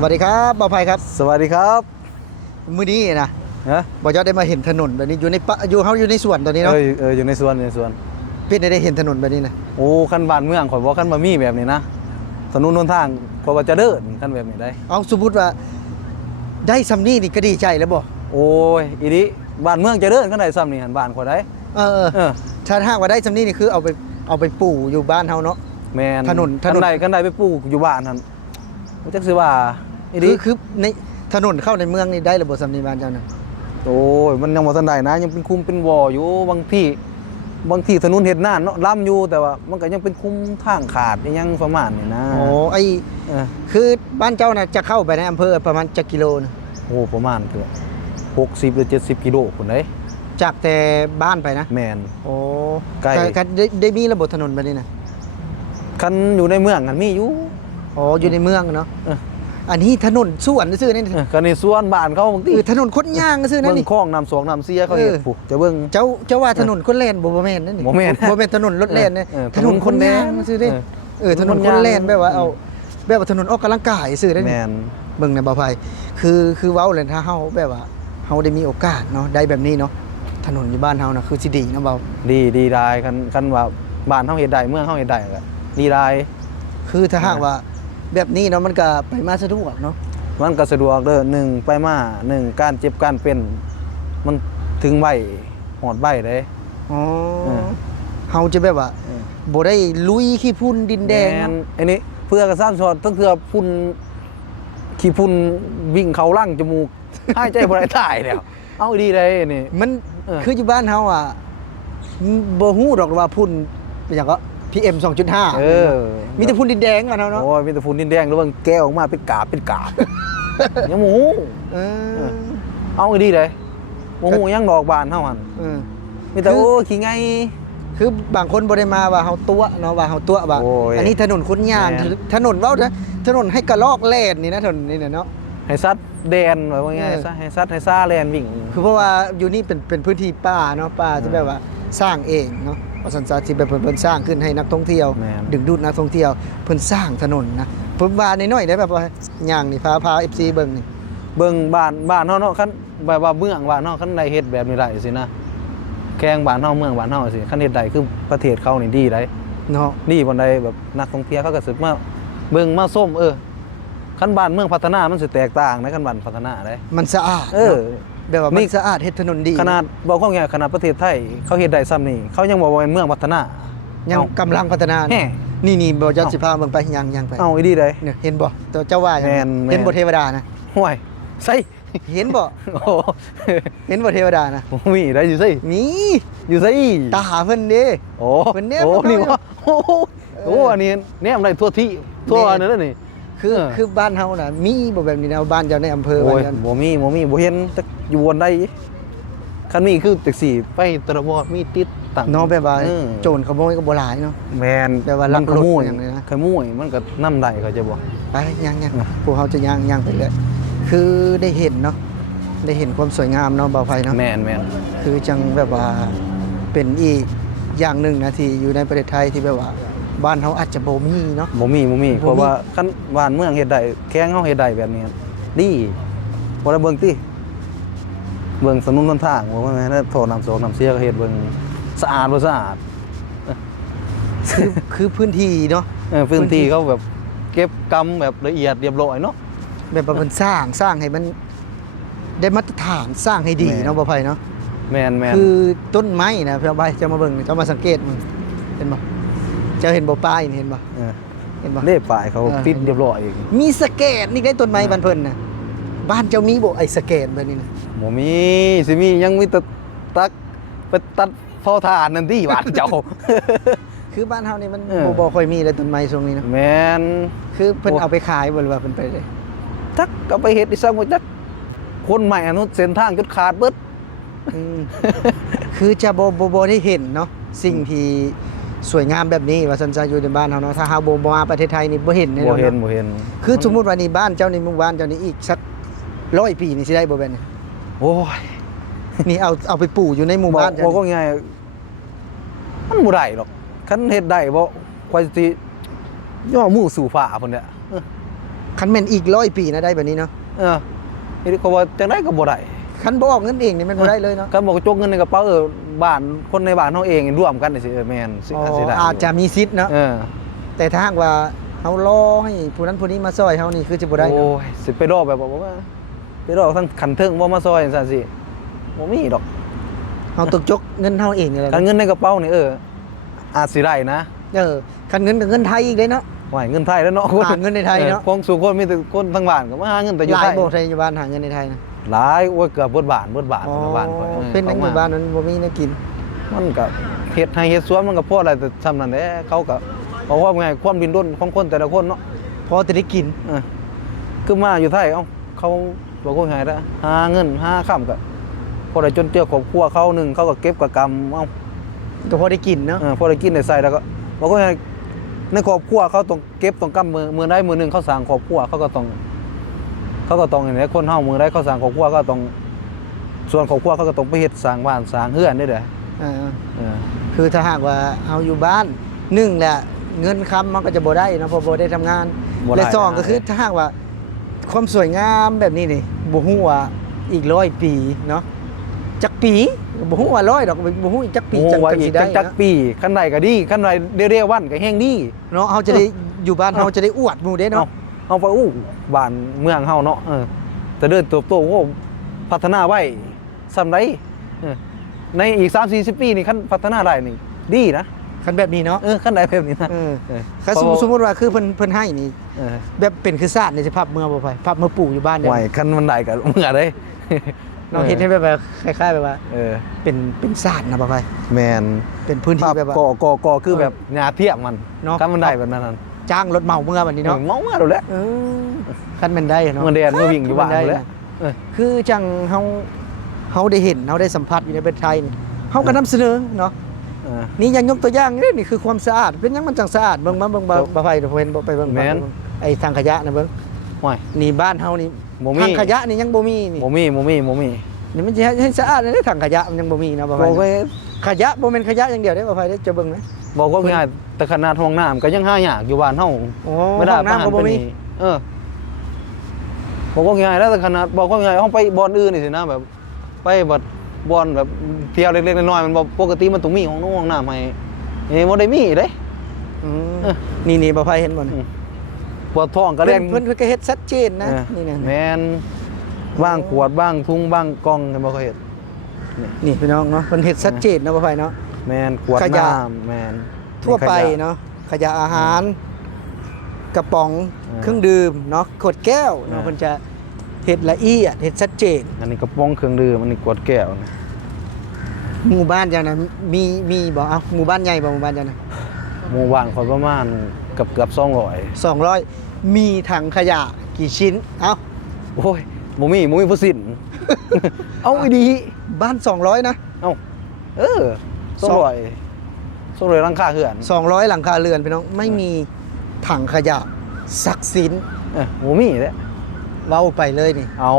สวัสดีครับบ่าวไผ่ครับสวัสดีครับมื้อนี้นะบ่าวได้มาเห็นถนนแบบนี้อยู่ในปะอยู่ในสวนตอนนี้เนาะอยู่ในสวนเป็นได้เห็นถนนแบบนี้นะโอ้คันบ้านเมืองข่อยบ่คันบ่มีแบบนี้นะถนนหนทางข่อยว่าจะเดินคันแบบนี้ได้เอาสมมุติว่าได้ซำนี้นี่ก็ดีใจแล้วบ่โอ้ยอีดิบ้านเมืองจะเดินกันได้ซ้ำนี่หันบ้านข่อยได้ถ้าหากว่าได้ซำนี้นี่คือเอาไปปลูกอยู่บ้านเฮาเนาะแม่นถนนกันได้ไปปลูกอยู่บ้านหั่นบ่จักสิว่าอีดิคือในถนนเข้าในเมืองนี่ได้ระบบซำนี้บ้านเจ้านะโอ้ยมันยังบ่ทันได้นะยังเป็นคุมเป็นวออยู่บางที่ถนนเฮ็ดน่านเนาะล้ำอยู่แต่ว่ามันก็ยังเป็นคุมทางขาดยังประมาณนี้นะโอ้คือบ้านเจ้าน่ะจะเข้าไปในอำเภอประมาณจักกิโลนะโอ้ประมาณเกือบ60หรือ70กิโลพุ่นเด้จากแต่บ้านไปนะแม่นโอ้ใกล้แต่ได้มีระบบถนนแบบนี้นะคันอยู่ในเมืองกันมีอยู่อ๋ออยู่ในเมืองเนาะอันนี้ถนนสวนซื่อนี่ก็ในสวนบ้านเขาบางทีถนนคนย่างซื่อนั่นนี่เบิ่งคลองน้ำสองน้ำเสียเขาเฮ็ดผู้จะเบิ่งเจ้าว่าถนนคนแล่นบ่แม่นนั่นนี่บ่แม่นถนนรถแล่นนี่ถนนคนย่างซื่อเด้ถนนคนแล่นแบบว่าเอาแบบว่าถนนออกกำลังกายซื่อได้นี่เบิ่งในบ่าวไผ่คือเว้าเลยถ้าเฮาแบบว่าเฮาได้มีโอกาสเนาะได้แบบนี้เนาะถนนอยู่บ้านเฮานะคือสิดีนะเบาดีได้คันว่าบ้านเฮาเฮ็ดได้เมืองเฮาเฮ็ดได้ก็ดีได้คือถ้าหากว่าแบบนี้เนาะมันก็ไปมาสะดวกเนาะมันก็สะดวกเด้อ1ไปมา1การเจ็บการเป็นมันถึงใบหอดใบได้อ๋อเฮาจะแบบว่าบ่ได้ลุยขี้พุ่นดินแดงอันนี้เพื่อกระซ้ำชอดทั้งเทื่อพุ่นขี้พุ่นวิ่งเข้าหลังจมูกหายใจบ่ได้ตายแล้วเอาดีได้นี่มันคืออยู่บ้านเฮาอ่ะบ่ฮู้ดอกว่าพุ่นเป็นหยังก็ PM 2.5มีแต่พุ่นดินแดงกันเนาะโอ้ยมีแต่พุ่นดินแดงแล้วมันแก้วออกมาเป็นกาบยังหมูเอาดีเลยโอ้โหยังดอกบานเท่าหันมีแต่โอ้ขี้ไงคือบางคนบ่ได้มาว่าเฮาตัวเนาะว่าเฮาตัวว่าอันนี้ถนนคนย่างถนนเว้าถนนให้กระลอกแล่นนี่นะถนนนี่เนาะให้ซัดแดนว่าง่ายซะให้ซัดให้ซ่าแลนวิ่งคือเพราะว่าอยู่นี่เป็นพื้นที่ป่าเนาะป่าจะแบบว่าสร้างเองเนาะสันซาที่แบบเพิ่นสร้างขึ้นให้นักท่องเที่ยวดึงดูดนักท่องเที่ยวเพิ่นสร้างถนนนะเพิ่นว่าน้อยๆได้แบบว่าย่างนี่พา FC เบิ่งนี่เบิ่งบ้านเฮาเนาะคันแบบว่าเมืองบ้านเฮาคันได้เฮ็ดแบบนี้ได้สินะแข้งบ้านเฮาเมืองบ้านเฮาสิคันเฮ็ดได้คือประเทศเขานี่ดีได้เนาะดีบ่ได้แบบนักท่องเที่ยวเขาก็สึกมาเบิ่งมาส้มคันบ้านเมืองพัฒนามันสิแตกต่างในคันบ้านพัฒนาได้มันสะอาดแบบว่ามันสะอาดเฮ็ดถนนดีขนาดบอกข้อง่ายขนาดประเทศไทยเขาเฮ็ดได้ซ้ำนี่เขายังบอกว่าเป็นเมืองพัฒนายังกำลังพัฒนานี่บ่จะสิพาเบิ่งไปยังไปเอาอีดีเลยเห็นบ่เจ้าว่าเห็นบ่เทวดานะห่วยใส่เห็นบ่โอ้เห็นบ่เทวดานะมีได้อยู่ซิมีอยู่ซิตาเพิ่นเด้โอ้เพิ่นแนมโอ้นี่ว่าโอ้อันนี้แนมได้ทั่วที่ทั่วนั่นนี่คือบ้านเฮาน่ะมีบ่แบบนี้นะบ้านเจ้าในอำเภอบ้านเจ้าบ่มีบ่เห็นจักอยู่วนได้คันนี้คือแท็กซี่ไปตระบอดมีติดตั้งเนาะแบบว่าโจรขโมยก็บ่หลายเนาะแม่นแบบว่าลักขโมยอย่างนี้นะขโมยมันก็นำได้เขาจะบอกไปยังพวกเฮาจะยังไปเลยคือได้เห็นเนาะได้เห็นความสวยงามเนาะบ่าวไผเนาะแม่นคือจังแบบว่าเป็นอีกอย่างนึงนะที่อยู่ในประเทศไทยที่แบบว่าบ้านเฮาอาจจะบ่มีเนาะบ่มีเพราะว่าคันบ้านเมืองเฮ็ดได้แข้งเฮาเฮ็ดได้แบบนี้ดีบ่ได้เบิ่งติเบิ่งถนนหนทางบ่แม่นโทน้ำโซน้ำเสียก็เฮ็ดเบิ่งสะอาดบ่สะอาดคือพื้นที่เนาะพื้นที่เขาแบบเก็บกำแบบละเอียดเรียบร้อยเนาะแบบว่ามันสร้างให้มันได้มาตรฐานสร้างให้ดีเนาะบ่ไผเนาะแม่นคือต้นไม้นะเพื่อนไปจะมาเบิ่งจะมาสังเกตมึงเห็นบ่เจ้าเห็นบ่ป้ายเห็นบ่เห็นบ่เลขป้ายเขาติดเรียบร้อยมีสแกนนี่ได้ต้นไม้บ้านเพิ่นน่ะบ้านเจ้ามีบ่ไอ้สแกนแบบนี้นะบ่มีสิมียังมีแต่ตักไปตัดเผาถ่านนั่นติบ้านเจ้าคือบ้านเฮานี่มันบ่ค่อยมีเลยต้นไม้ทรงนี้นะแม่นคือเพิ่นเอาไปขายบ่หรือว่าเพิ่นไปเลยจักเอาไปเฮ็ดอีซังบ่จักคนใหม่อนุเส้นทางจนขาดเบิดคือจะบ่ได้เห็นเนาะสิ่งที่สวยงามแบบนี้ว่าซั่นซะอยู่ในบ้านเฮาเนาะถ้าเฮาบ่มาประเทศไทยนี่บ่เห็นแน่นอนบ่เห็นคือสมมุติว่านี่บ้านเจ้านี่หมู่บ้านเจ้านี่อีกสัก100 ปีนี่สิได้บ่แบบนี้โอ้ยนี่เอาไปปลูกอยู่ในหมู่บ้านบ่ก็ง่ายมันบ่ได้หรอกคันเฮ็ดได้บ่ค่อยสิย่อหมู่สู่ฟ้าพุ่นเนี่ย คันแม่นอีก100 ปีนะได้แบบนี้เนาะ นี่เขาว่าจังได๋ก็บ่ได้ คันบ่ออกเงินเองนี่มันบ่ได้เลยเนาะ ก็บอกจกเงินในกระเป๋าบ้านคนในบ้านเฮาเองร่วมกันนี่สิแม่นสิ อ๋อ สิได้ อาจจะมีสิทธิ์เนาะ เออ แต่ถ้าหากว่าเฮารอให้ผู้นั้นผู้นี้มาซอยเฮานี่คือจะบ่ได้ โอ้ เนาะ ยสิไปรอแบบว่าไปรอทั้งขันเทิงบ่มาซอยจังซั่นสิบ่มีดอก เฮาตกจกเงินเฮาเองนี่แหละ การเงินในกระเป๋านี่อาจสิได้นะ คันเงินกับเงินไทยอีกเลยเนาะ หวยเงินไทยแล้วเนาะ หาเงินในไทยเนาะ คงสู่คนมีแต่คนทั้งบ้านก็มาหาเงินแต่อยู่ หลา ไท ย ย บ่ไทยอยู่บ้านหาเงินในไทยนะ หลายโอ้ยเกือบเบิดบาท อ๋อ บ้านข่อย เป็นนักอยู่บ้านนั้นบ่มีแนวกิน มันก็เฮ็ดให้เฮ็ดสวนมันก็พออะไรแต่ซ้ำนั่นแหละเขาก็บอกว่าไงความดิ้นรนของคนแต่ละคนเนาะ พอจะได้กิน คือมาอยู่ไทยเขาบอกว่าไงละหาเงินหาค่ำก็พอได้จนเจือครอบครัวเขาหนึ่งเขาก็เก็บกับกำ ก็พอได้กินเนาะ พอได้กินได้ใส่แล้วก็บอกว่าไงในครอบครัวเขาต้องเก็บต้องกำมือได้มือหนึ่งเขาสร้างครอบครัวเขาก็ต้องอย่างนี้คนเฮามือได้เขาสร้างครอบครัวก็ต้องส่วนครอบครัวเขาก็ต้องไปเฮ็ดสร้างบ้านสร้างเฮือนนี่แหละ คือถ้าหากว่าเอาอยู่บ้านหนึ่งแหละเงินค้ำมันก็จะบ่ได้เนาะเพอบ่ได้ทำงาน บ่ได้ และสองก็คือถ้าหากว่าความสวยงามแบบนี้นี่บ่ฮู้ว่าอีก100 ปีเนาะจักปีบ่ฮู้ว่า100ดอกบ่ฮู้อีกจักปี โอ้ จัง ว่า จัง อี สิ ก ได้ จักปีคันใดก็ดีคันใดเรียวๆวันก็แฮงดี เนาะเฮาจะได้อยู่บ้านเฮาจะได้อวดหมู่เด้เนาะ เอาไปบ้านเมืองเฮาเนาะจะเดินเติบโตโอ้พัฒนาไว้สำไรในอีก3-40 ปีนี่คันพัฒนาได้นี่ดีนะ คันแบบนี้เนาะ คันใดแบบนี้นะ ถ้าสมมุติว่าคือเพิ่นให้นี่ เออ แบบเป็นคือศาสตร์ในสภาพเมืองบ่ไปภาพเมืองปลูกอยู่บ้านเด้ ไหวคันมันได้ก็เมื่อได้ เนาะเฮ็ดให้แบบว่าคล้ายๆแบบว่า เป็นศาสตร์นะบ่ไป แมน เป็นพื้นที่แบบว่า ก่อคือแบบหญ้าเทียมมัน เนาะ คันมันได้แบบนั้น จ้างรถเหมาเมื่อบัดนี้เนาะ เมามาแล้วแหละ คันแม่นได้เนาะ เงินเดือนก็วิ่งอยู่บ้าน ได้ แล้ว คือจังเฮาได้เห็นเฮาได้สัมผัสอยู่ในประเทศไทยนี่เฮาก็นำเสนอเนาะนี่ยังยกตัวอย่างนี่คือความสะอาดเป็นหยังมันจังสะอาดเบิ่งมาเบิ่งบ่ไผเดี๋ยวเพิ่นบ่ไปเบิ่ง แม่น ไอ้ทางขยะนะเบิ่ง ห่วย นี่บ้านเฮานี่ บ่มี ทางขยะนี่ยังบ่มีนี่ บ่มี นี่มันจะให้สะอาดได้ทางขยะมันยังบ่มีนะบ่ไผ บอกไว้ ขยะบ่แม่นขยะอย่างเดียวเด้บ่ไผเด้จะเบิ่งนะ บอกว่าง่ายแต่ขนาดห้องน้ำก็ยังหายากอยู่บ้านเฮา โอ้ ไม่ได้ ห้องน้ำก็บ่มี บอกว่าง่ายแล้วแต่ขนาดบอกว่าง่ายห้องไปบอลอื่นนี่สินะแบบไปแบบบอลแบบเที่ยวเล็กๆน้อยๆมันบอกปกติมันต้องมีห้องน้ำให้บ่ได้มีเด้ นี่บ่ไผเห็นบ่นี่ ปวดท้องก็เล่น เพิ่นก็เฮ็ดชัดเจนนะนี่นะ แม่นบ้างขวดบ้างทุ่งบ้างกล่องเห็นบ่เคยเฮ็ด นี่พี่น้องเนาะเพิ่นเฮ็ดชัดเจนนะบ่ไผเนาะ แม่นขวด ขยะ น้ำแม่น ทั่วไปเนาะขยะอาหารกระป๋องเครื่องดื่มเนาะขวดแก้วเนาะเพิ่นจะเฮ็ดละเอียดเฮ็ดชัดเจน อันนี้กระป๋องเครื่องดื่มอันนี้ขวดแก้วนะ หมู่บ้านจังนั้นมีบ่เอ้าหมู่บ้านใหญ่บ่หมู่บ้านจังนั้น หมู่บ้านคนประมาณเกือบ200 200มีถังขยะกี่ชิ้นเอ้า โอ้ยบ่มีผู้สิน เอาอีดี บ้าน200นะ เอา200หลังคาเหือน 200หลังคาเรือนพี่น้องไม่มีถังขยะสักชิ้น บ่มีเด้ เว้าไปเลยนี่ เอา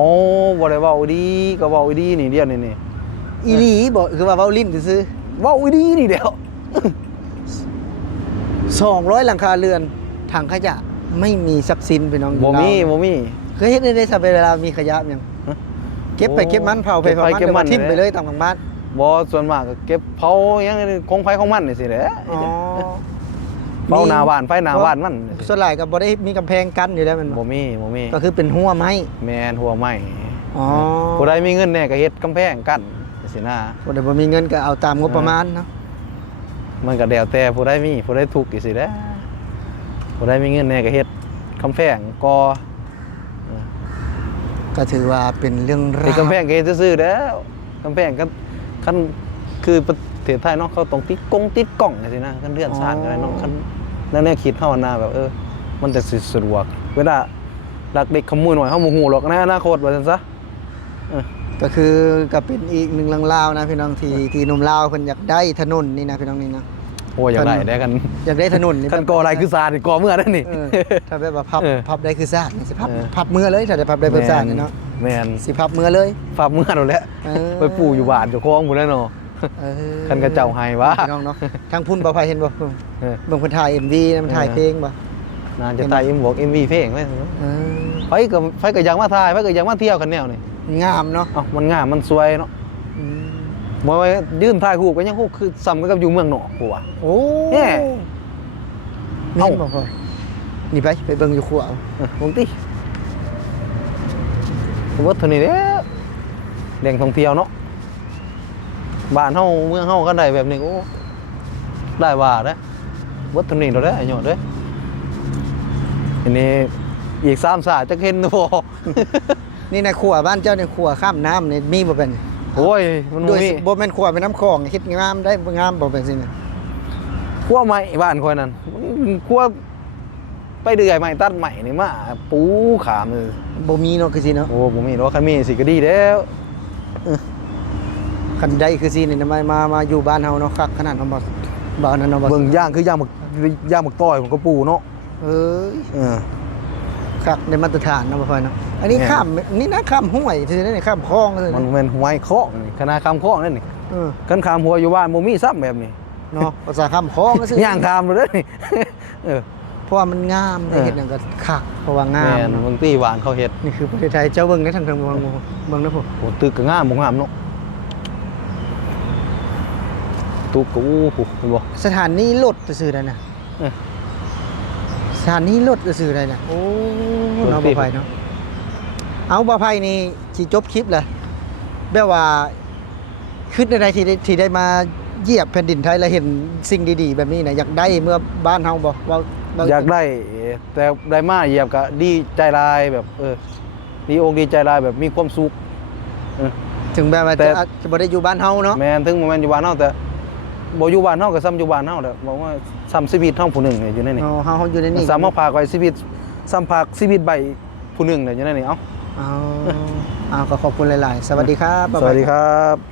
บ่ได้เว้าดีก็เว้าดีนี่เดียวนี่ อีหลีบ่คือว่าเว้าลิ้นซื่อ เว้าดีนี่เดียว 200หลังคาเรือนถังขยะไม่มีสักชิ้นพี่น้อง บ่มี เคยเห็นได้สักเวลามีขยะยังเก็บไปเก็บมันเผาไปเผามัน เก็บมัน ทิ้งไปเลยตามหลังบ้าน บ่ส่วนมากก็เก็บเผาหยังของไผของมันนี่สิแหละ อ๋อ เผาหน้าบ้านไฟหน้าบ้านมัน ส่วนหลายก็บ่ได้มีกำแพงกั้นอยู่แล้วมัน บ่มี ก็คือเป็นหัวไม้ แม่นหัวไม้ อ๋อ ผู้ใดมีเงินแน่ก็เฮ็ดกำแพงกั้นสินะ บ่ได้บ่มีเงินก็เอาตามงบประมาณเนาะ มันก็แล้วแต่ผู้ใดมีผู้ใดทุกข์อีสิแหละผู้ใดมีเงินแน่ก็เฮ็ดกำแพงก่อ ก็ถือว่าเป็นเรื่อง ติด ราว กำแพงก็เฮ็ดซื่อๆแล้วกำแพงก็คันคือประเทศไทยเนาะเขาต้องติดกล้องจังซี่นะคันเลื่อนสานก็ได้เนาะคันแล้วเนี่ยคิดเฮานะแบบมันจะสิสะดวกเวลาลักเด็กขโมยหน่อยเฮาบ่ฮู้หรอกในอนาคตว่าซั่นซะ ก็คือก็เป็นอีกหนึ่งเรื่องราวนะพี่น้องที่หนุ่มลาวเพิ่นอยากได้ถนนนี่นะพี่น้องนี่นะ โอ้อยากได้กัน อยากได้ถนนนี่ คันก่ออะไรคือสาดนี่ก่อเมื่อได้นี่ ถ้าแบบว่าพับ เออ พับได้คือซากนี่สิพับ เออ พับมือเลยถ้าได้พับได้เพิ่นซากนี่เนาะ แม่น สิพับมือเลย ฝากเมื่อนั่นแหละ เออ ไปปลูกอยู่บ้านเจ้าของพุ่นแหล้วเนาะ เออ คันกระเจ้าให้วะ พี่น้องเนาะทางพุ่นบ่ไผเห็นบ่ เออ เบิ่งเพิ่นถ่าย MV นะมันถ่ายเพลงบ่ น่าจะถ่ายบอก MV เพลงเลย เออ ไฟก็อยากมาถ่ายไฟก็อยากมาเที่ยวกันแนวนี่ งามเนาะ เอ้ามันงามมันสวยเนาะ อืม บ่ว่ายืนถ่ายรูปก็ยังฮู้คือซ้ำกับอยู่เมืองนอกกูว่า โอ้ แน่ แม่นบ่พ่อนี่ไปเบิ่งอยู่ครัวเอา วงติวัดเท่านี้เด้อแหล่งท่องเที่ยวเนาะบ้านเฮาเมืองเฮาก็ได้แบบนี้โอ้ได้ว่าเด้อวัดเท่านี้เราเด้อไอ้หยอดเด้ออันนี้อีก3 สาจะเห็นบ่ นี่ในครัวบ้านเจ้าในครัวข้ามน้ำนี่มีบ่เป็น โอ้ยมัน โด บ่ ย มี บ่แม่นครัวเป็นน้ำคลองคิดงามได้บ่งามบ่เป็นสิเนี่ย ครัวใหม่บ้านข่อยนั่นครัวไปเดือยใหม่ตัดใหม่นี่มาปูขามเลย บ่มีเนาะคือสิเนาะ โอ้บ่มีดอกคันมีสิก็ดีแล้ว คันใดคือสินี่มาอยู่บ้านเฮาเนาะคักขนาดเนาะบ่นั้นเนาะบ่ เบิ่งย่างคือย่างหมึกต้อยผมก็ปูเนาะ เอ้ย เออ คักได้มาตรฐานเนาะบ่ค่อยเนาะอันนี้ แม่น ข้ามนี่นะข้ามห้วยซื่อนี่ข้ามคลองซื่อ มันเป็นห้วยเคาะนี่คณะคำเคาะนั่นนี่ เออ กันขามหัวอยู่บ้านบ่มีซ้ำแบบนี้ เนาะภาษาข้ามคลองซื่ย่างขามเลยเด้อนี่ เออ เพราะว่ามันงามได้เฮ็ดหยังก็คักเพราะว่างาม แม่นบางทีหวานเขาเฮ็ด นี่คือประเทศไทยเจ้าเบิ่งได้ทางเบิ่งเบิ่งนะผม โอ้ตึกก็งามบ่งามเนาะตุกก็อู้หูเห็นบ่ สถานีรถซื่อได้น่ะ เออ สถานีรถซื่อได้น่ะโอ้เนาะบ่ไผเนาะเอาบ่ไผนี่สิจบคลิปแหละแบบว่าคิดในใดที่ได้มาเหยียบแผ่นดินไทยแล้วเห็นสิ่งดีๆแบบนี้น่ะอยากได้เมื่อบ้านเฮาบ่ว่า อยากได้แต่ได้มาเหยียบก็ดีใจหลายแบบดีอกดีใจหลายแบบมีความสุข ถึงแบบว่า แต่ จะบ่ได้อยู่บ้านเฮาเนาะ แม่นถึงโมเมนต์อยู่บ้านเฮาแต่บ่อยู่บ้านเฮาก็ซ้ำอยู่บ้านเฮาแหละบอกว่าซ้ำชีวิตเฮาผู้หนึงเนี่ยอยู่ในนี่ เฮาอยู่ในนี่ ซ้ำเฮาพากไว้ชีวิตซ้ำพากชีวิตใบผู้หนึงเนี่ยอยู่ในนี่เอ้า เอาก็ขอบคุณหลายๆ สวัสดีครับ สวัสดีครับ